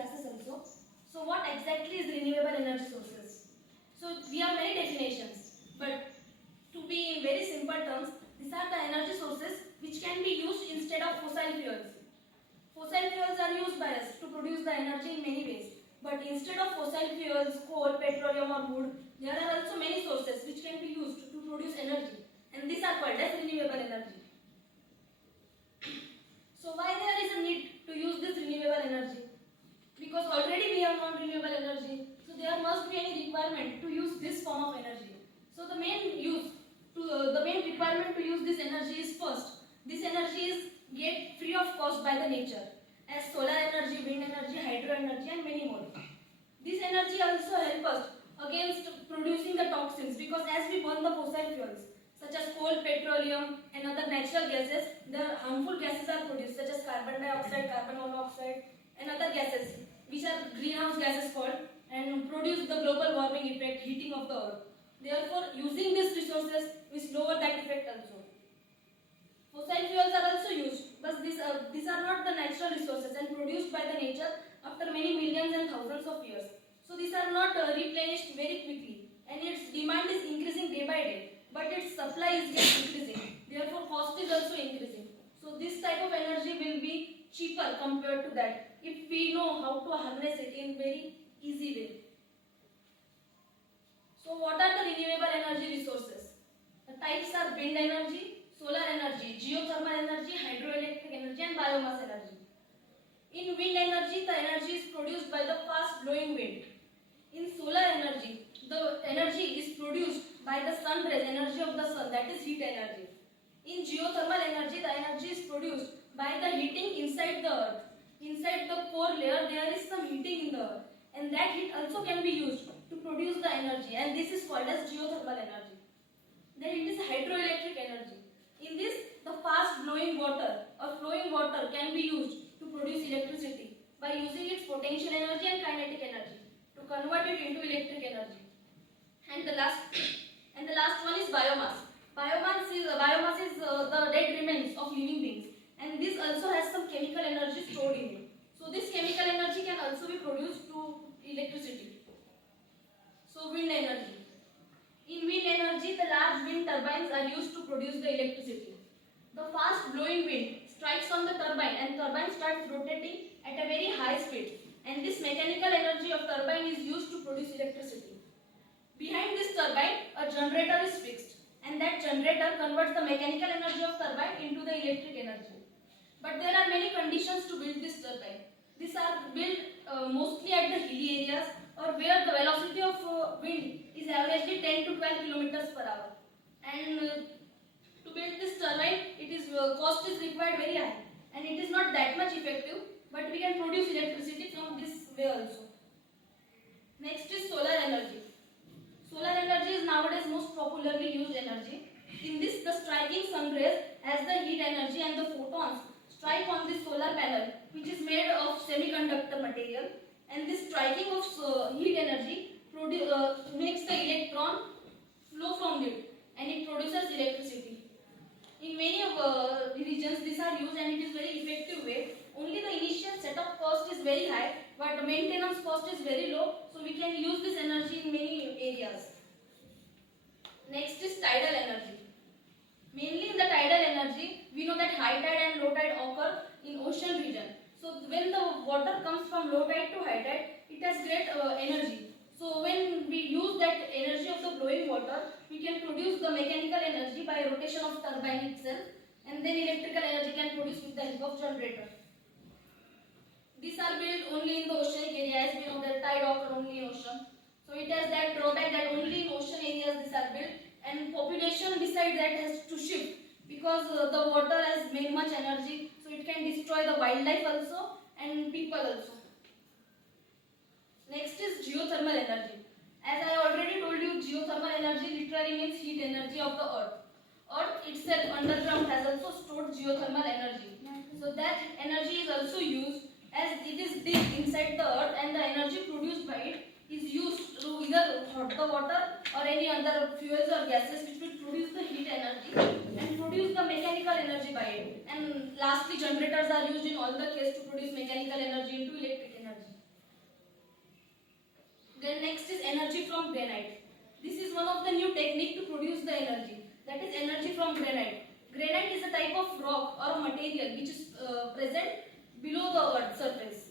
classes also. So what exactly is renewable energy sources? So we have many definitions, but to be in very simple terms, these are the energy sources which can be used instead of fossil fuels. Fossil fuels are used by us to produce the energy in many ways. But instead of fossil fuels, coal, petroleum or wood, there are also many sources which can be used to produce energy. And these are called as renewable energy. So why there is a need to use this renewable energy? Because already we have non-renewable energy. So there must be any requirement to use this form of energy. So the main requirement to use this energy is first, this energy is get free of cost by the nature, as solar energy, wind energy, hydro energy and many more. This energy also help us against producing the toxins, because as we burn the fossil fuels such as coal, petroleum and other natural gases, the harmful gases are produced such as carbon dioxide, carbon monoxide and other gases which are greenhouse gases called, and produce the global warming effect, heating of the earth. Therefore, using these resources will lower that effect also. Fossil fuels are also used, but these are not the natural resources and produced by the nature after many millions and thousands of years. So these are not replenished very quickly, and its demand is increasing day by day, but its supply is increasing. Therefore, cost is also increasing. So this type of energy will be cheaper compared to that if we know how to harness it in very easy way. So what are the renewable energy resources? The types are wind energy, solar energy, geothermal energy, hydroelectric energy and biomass energy. In wind energy, the energy is produced by the fast blowing wind. In solar energy, the energy is produced by the sun rays, energy of the sun, that is heat energy. In geothermal energy, the energy is produced by the heating inside the earth. Inside the core layer, there is some heating in the earth, and that heat also can be used to produce the energy, and this is called as geothermal energy. Then it is hydroelectric energy. In this, the fast blowing water or flowing water can be used to produce electricity by using its potential energy and kinetic energy to convert it into electric energy. And the last one is biomass. Biomass is the dead remains of living beings, and this also has some chemical energy stored in it. So this chemical energy can also be produced to electricity. So wind energy. In wind energy, the large wind turbines are used to produce the electricity. The fast blowing wind strikes on the turbine and turbine starts rotating at a very high speed, and this mechanical energy of turbine is used to produce electricity. Behind this turbine, a generator is fixed, and that generator converts the mechanical energy of turbine into the electric energy. But there are many conditions to build this turbine. These are built mostly at the hilly areas or where the velocity of wind is averagely 10 to 12 kilometers per hour. And to build this turbine, cost is required very high, and it is not that much effective, but we can produce electricity from this way also. Next is solar energy. Solar energy is nowadays most popularly used energy. In this, the striking sun rays as the heat energy and the photons strike on this solar panel, which is made of semiconductor material, and this striking of heat energy makes the electron flow from it, and it produces electricity. In many regions, these are used, and it is very effective way. Only the initial setup cost is very high, but the maintenance cost is very low, so we can use this energy in many areas. Next is tidal energy. Mainly in the tidal energy, we know that high tide and low tide occur in ocean region. So when the water comes from low tide to high tide, it has great energy. So when we use that energy of the flowing water, we can produce the mechanical energy by rotation of turbine itself, and then electrical energy can produce with the help of generator. These are built only in the oceanic area, as we know that tide occur only in ocean. So it has that drawback that only in ocean areas these are built, and population beside that has to shift, because the water has made much energy, so it can destroy the wildlife also and people also. Next is geothermal energy. As I already told you, geothermal energy literally means heat energy of the earth. Earth itself underground has also stored geothermal energy. So that energy is also used, as it is deep inside the earth, and the energy produced by it is used to either hot the water or any other fuels or gases which will produce the heat energy and produce the mechanical energy by it. And lastly, generators are used in all the cases to produce mechanical energy into electric energy. from granite. This is one of the new technique to produce the energy. That is energy from granite. Granite is a type of rock or a material which is present below the earth surface,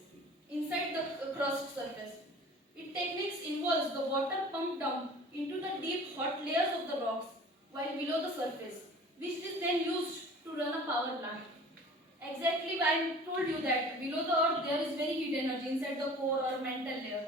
inside the crust surface. Its techniques involves the water pumped down into the deep hot layers of the rocks while below the surface, which is then used to run a power plant. Exactly, I told you that below the earth there is very heat energy inside the core or mantle layer.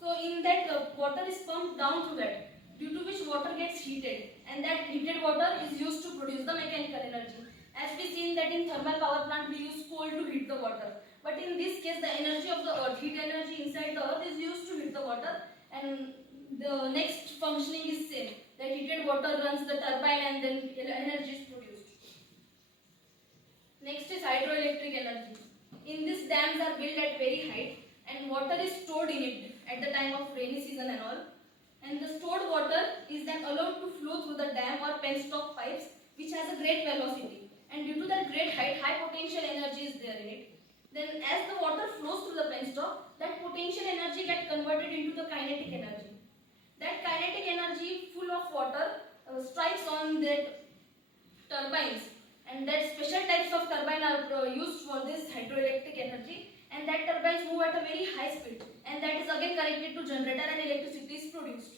So in that water is pumped down to that, due to which water gets heated, and that heated water is used to produce the mechanical energy. As we seen that in thermal power plant we use coal to heat the water, but in this case the energy of the earth, heat energy inside the earth is used to heat the water, and the next functioning is same. That heated water runs the turbine and then energy is produced. Next is hydroelectric energy. In this dams are built at very height and water is stored in it at the time of rainy season and all. And the stored water is then allowed to flow through the dam or penstock pipes, which has a great velocity. And due to that great height, high potential energy is there in it. Then as the water flows through the penstock, that potential energy gets converted into the kinetic energy. That kinetic energy full of water strikes on that turbines, and that special types of turbine are used for this hydroelectric energy, and that turbines move at a very high speed, and that is again connected to generator and electricity is produced.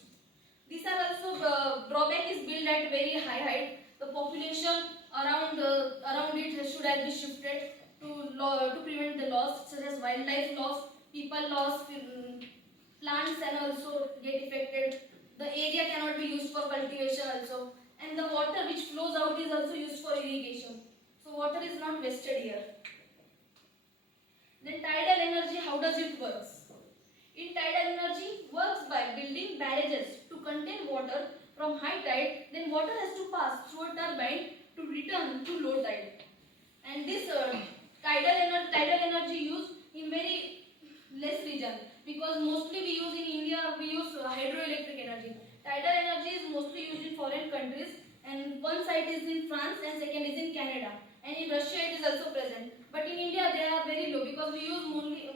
These are also drawback is built at very high height. The population around it should have been shifted to prevent the loss such as wildlife loss, people loss, plants and also get affected. The area cannot be used for cultivation also, and the water which flows out is also used for irrigation. So water is not wasted here. Then tidal energy, how does it work? In tidal energy works by building barrages to contain water from high tide. Then water has to pass through a turbine to return to low tide. And this tidal energy used in very less region, because mostly we use in India, we use hydroelectric energy. Tidal energy is mostly used in foreign countries, and one site is in France and second is in Canada, and in Russia it is also present. But in India they are very low because we use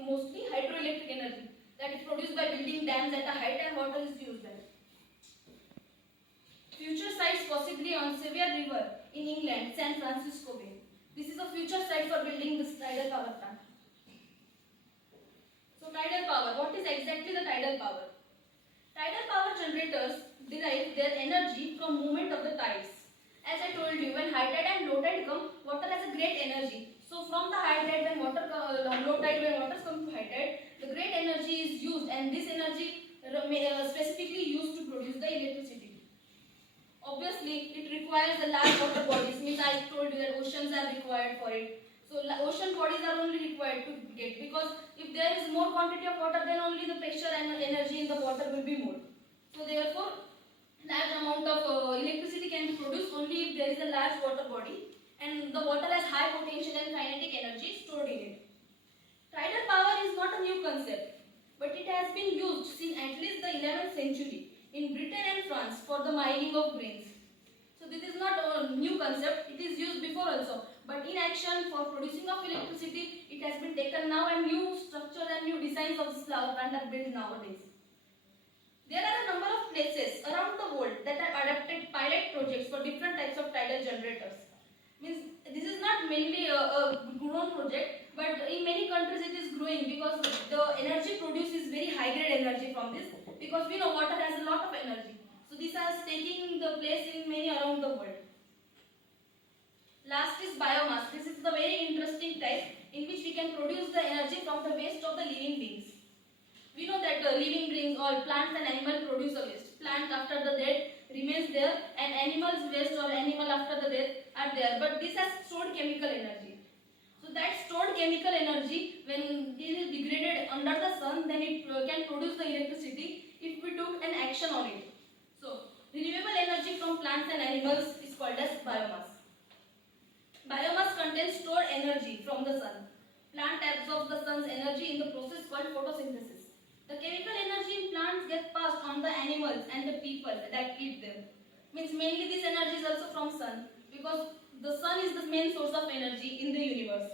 mostly hydroelectric energy that is produced by building dams at a height and water is used there. Future sites possibly on Sevier River in England, San Francisco Bay. This is a future site for building this tidal power plant. So tidal power, what is exactly the tidal power? Tidal power generators derive their energy from movement of the tides. As I told you, when high tide and low tide come, water has a great energy. So from the high tide when low tide when waters come to high tide, the great energy is used, and this energy specifically used to produce the electricity. Obviously, it requires a large water bodies. Means I told you that oceans are required for it. So ocean bodies are only required to get, because if there is more quantity of water, then only the pressure and energy in the water will be more. So therefore, large amount of electricity can be produced only if there is a large water body and the water has high potential and kinetic energy stored in it. Tidal power is not a new concept, but it has been used since at least the 11th century in Britain and France for the mining of grains. So this is not a new concept, it is used before also. But in action for producing of electricity, it has been taken now, and new structures and new designs of this power plant are built nowadays. There are a number of places around the world that are adapted pilot projects for different types of tidal generators. Means this is not mainly a grown project, but in many countries it is growing because the energy produced is very high grade energy from this, because we know water has a lot of energy. So these are taking the place in many around the world. Last is biomass. This is the very interesting type in which we can produce the energy from the waste of the living beings. We know that living beings or plants and animals produce a waste. Plant after the death remains there, and animals waste or animal after the death are there. But this has stored chemical energy. So that stored chemical energy, when it is degraded under the sun, then it can produce the electricity if we took an action on it. So renewable energy from plants and animals is called as biomass. Biomass contains stored energy from the sun. Plant absorbs the sun's energy in the process called photosynthesis. The chemical energy in plants gets passed on the animals and the people that eat them. Means mainly this energy is also from sun, because the sun is the main source of energy in the universe.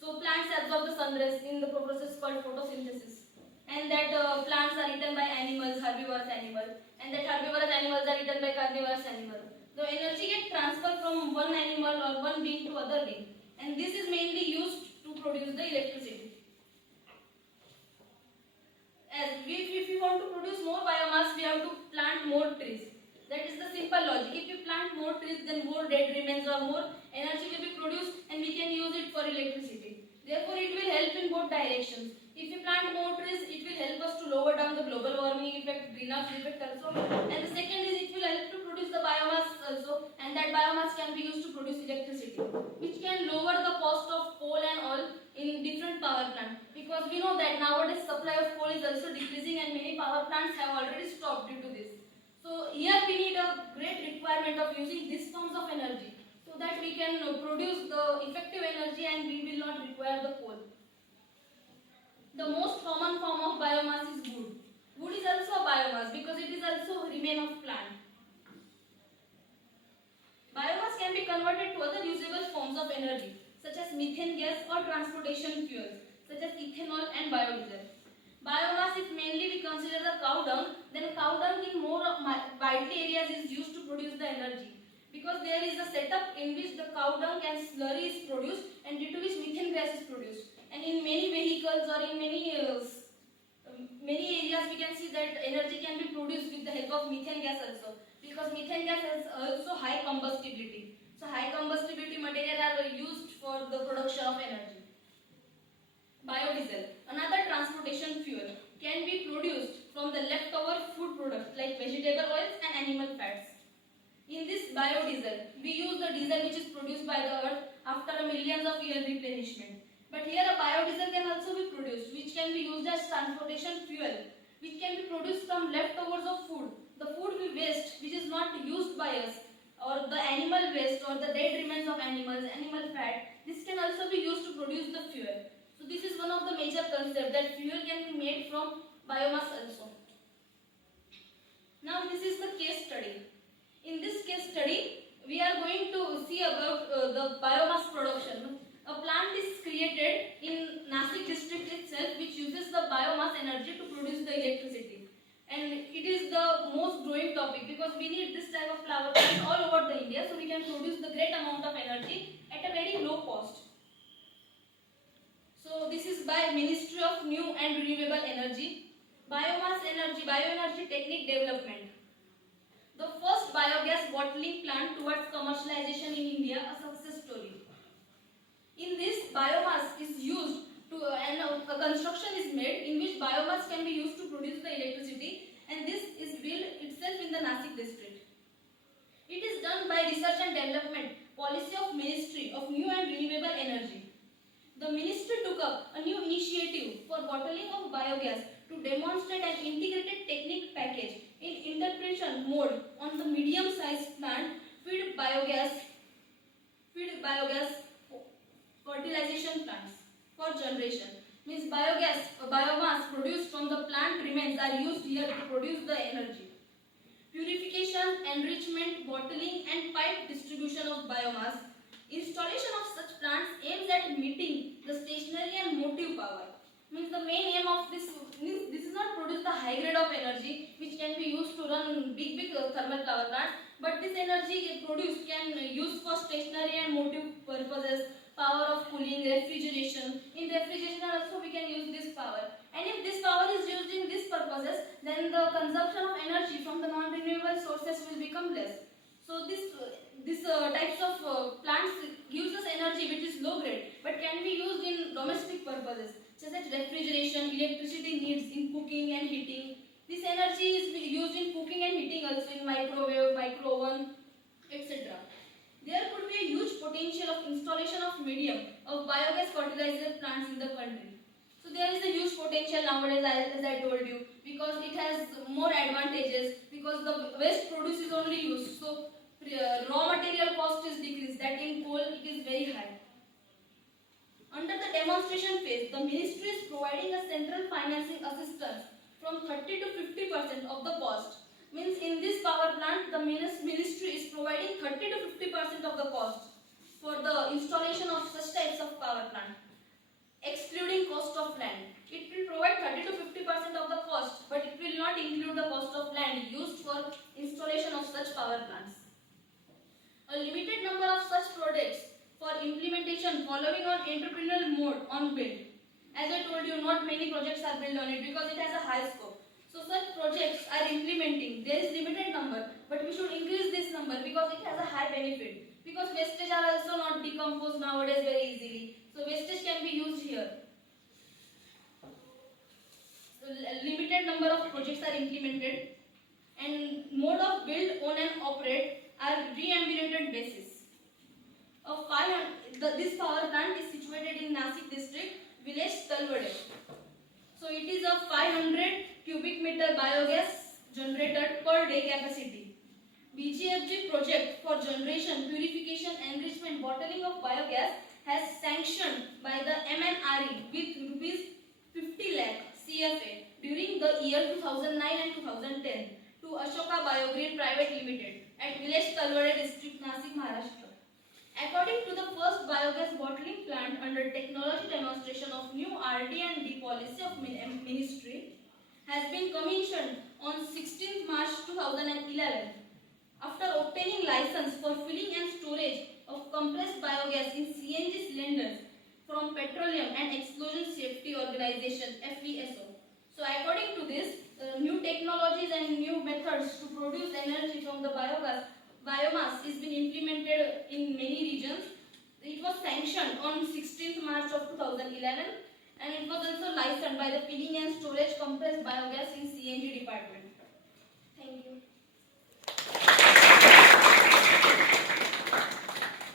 So plants absorb the sun rays in the process called photosynthesis, and that plants are eaten by animals, herbivorous animals. to other link, and this is mainly used to produce the electricity. If we want to produce more biomass, we have to plant more trees. That is the simple logic. If we plant more trees, then more dead remains or more energy will be produced, and we can use it for electricity. Therefore, it will help in both directions. If we plant more trees, it will help us to lower down the global warming effect, greenhouse effect also. And the second is it will help to produce the biomass also, and that biomass can be used to produce electricity, which can lower the cost of coal and oil in different power plants. Because we know that nowadays supply of coal is also decreasing, and many power plants have already stopped due to this. So here we need a great requirement of using these forms of energy, so that we can produce the effective energy and we will not require the coal. The most common form of biomass is wood. Wood is also a biomass because it is also a remain of plant. Biomass can be converted to other usable forms of energy, such as methane gas or transportation fuels, such as ethanol and biodiesel. Biomass, if mainly we consider the cow dung, then cow dung in more widely areas is used to produce the energy, because there is a setup in which the cow dung and slurry is produced, and due to which methane gas is produced. And in many vehicles or in many areas we can see that energy can be produced with the help of methane gas also, because methane gas has also high combustibility. So high combustibility material are used for the production of energy. Biodiesel, another transportation fuel, can be produced from the leftover food products like vegetable oils and animal fats. In this biodiesel, we use the diesel which is produced by the earth after millions of year replenishment. But here a biodiesel can also be produced, which can be used as transportation fuel, which can be produced from leftovers of food. The food we waste, which is not used by us, or the animal waste or the dead remains of animals, animal fat, this can also be used to produce the fuel. So this is one of the major concepts, that fuel can be made from biomass also. Now this is the case study. In this case study, we are going to see about the biomass production. A plant is created in Nasik district itself, which uses the biomass energy to produce the electricity. And it is the most growing topic, because we need this type of flower plants all over the India, so we can produce the great amount of energy at a very low cost. So this is by Ministry of New and Renewable Energy. Biomass energy, bioenergy technique development. The first biogas bottling plant towards commercialization in India, a success story. In this, biomass is used to, and a construction is made in which biomass can be used to produce the electricity, and this is built itself in the Nasik district. It is done by Research and Development Policy of Ministry of New and Renewable Energy. The ministry took up a new initiative for bottling of biogas to demonstrate an integrated technique package in interpretation mode on the medium-sized plant feed biogas fertilization plants for generation. Means biomass produced from the plant remains are used here to produce the energy. Purification, enrichment, bottling and pipe distribution of biomass. Installation of such plants aims at meeting the stationary and motive power. Means the main aim of this is not produce the high grade of energy which can be used to run big thermal power plants, but this energy produced can use for stationary and motive purposes, power of cooling, refrigeration. In refrigeration also we can use this power. And if this power is used in these purposes, then the consumption of energy from the non-renewable sources will become less. So this types of plants gives us energy which is low grade but can be used in domestic purposes, such as refrigeration, electricity needs in cooking and heating. This energy is used in cooking and heating also, in microwave, micro oven, etc. There could be a huge potential of installation of medium of biogas fertilizer plants in the country. So there is a huge potential nowadays, as I told you, because it has more advantages, because the waste produce is only used. So raw material cost is decreased, that in coal it is very high. Under the demonstration phase, the ministry is providing a central financing assistance from 30 to 50% of the cost. Means in this power plant, the ministry is providing 30 to 50% of the cost for the installation of such types of power plant, excluding cost of land. It will provide 30 to 50% of the cost, but it will not include the cost of land used for installation of such power plants. A limited number of such projects for implementation following on entrepreneurial mode on build. As I told you, not many projects are built on it because it has a high scope. So such projects are implementing. There is limited number, but we should increase this number because it has a high benefit. Because wastage are also not decomposed nowadays very easily. So wastage can be used here. So limited number of projects are implemented, and mode of build, own and operate are re-ambulated basis. This power plant is situated in Nasik district, village Talwade. So it is a 500 cubic meter biogas generator per day capacity. BGFG project for generation, purification, enrichment, bottling of biogas has sanctioned by the MNRE with rupees 50 lakh CFA during the year 2009 and 2010 to Ashoka Biogreen Private Limited at village Talwade district, Nasik, Maharashtra. According to the first biogas bottling plant under technology demonstration of new RD&D policy of ministry has been commissioned on 16th March 2011 after obtaining license for filling and storage of compressed biogas in CNG cylinders from Petroleum and Explosion Safety Organization (FESO). So according to this, new technologies and new methods to produce energy from the biomass is been implemented in many regions. It was sanctioned on 16th March of 2011 and it was also licensed by the Filling and Storage Compressed Biogas in CNG department.